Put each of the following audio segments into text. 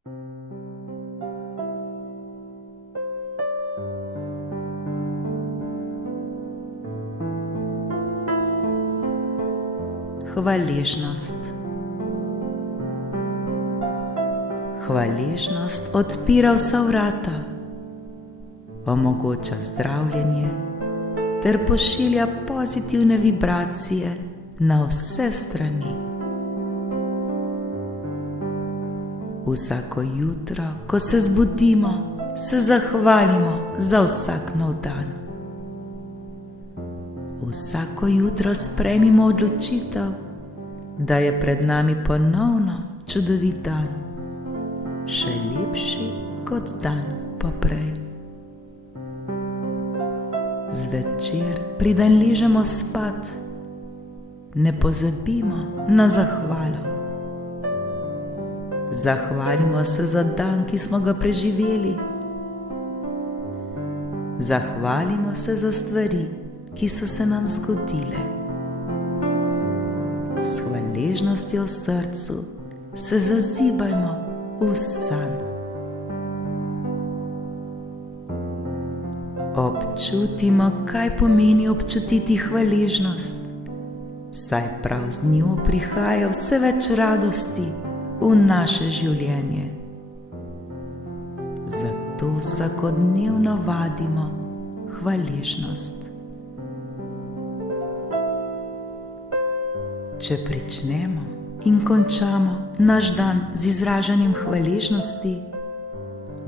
Hvaležnost. Hvaležnost odpira vsa vrata, omogoča zdravljenje ter pošilja pozitivne vibracije na vse strani. Vsako jutro, ko se zbudimo, se zahvalimo za vsak nov dan. Vsako jutro sprejmimo odločitev, da je pred nami ponovno čudovit dan, še lepši kot dan poprej. Zvečer, preden ležemo spat, ne pozabimo na zahvalo. Zahvalimo se za dan, ki smo ga preživeli. Zahvalimo se za stvari, ki so se nam zgodile. S hvaležnostjo v srcu se zazibajmo v san. Občutimo, kaj pomeni občutiti hvaležnost, saj prav z njo prihaja vse več radosti v naše življenje. Zato vsakodnevno vadimo hvaležnost. Če pričnemo in končamo naš dan z izražanjem hvaležnosti,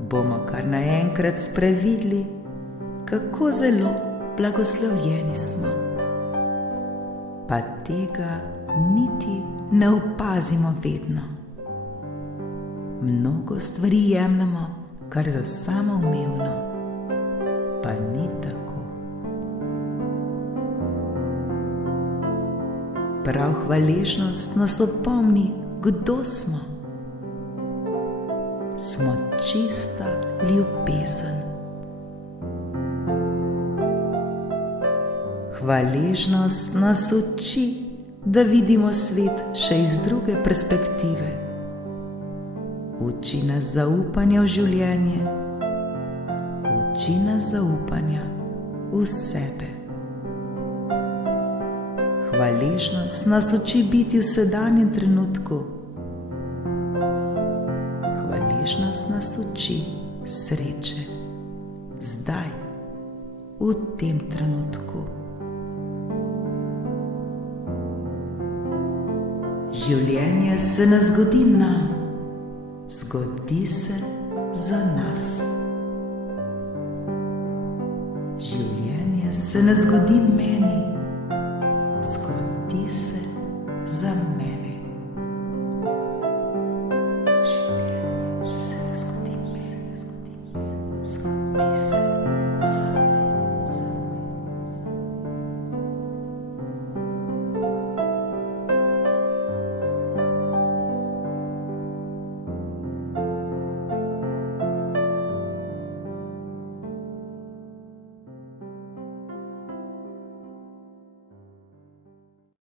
bomo kar naenkrat sprevideli, kako zelo blagoslovljeni smo. Pa tega niti ne opazimo vedno. Mnogo stvari jemljemo kar za samoumevno, pa ni tako. Prav hvaležnost nas opomni, kdo smo. Smo čista ljubezen. Hvaležnost nas uči, da vidimo svet še iz druge perspektive. Uči nas zaupanja v življenje, uči nas zaupanja v sebe. Hvaležnost nas uči biti v sedanjem trenutku. Hvaležnost nas uči sreče, zdaj, v tem trenutku. Življenje se ne zgodi nam, zgodi se za nas. Življenje se ne zgodi meni, zgodi se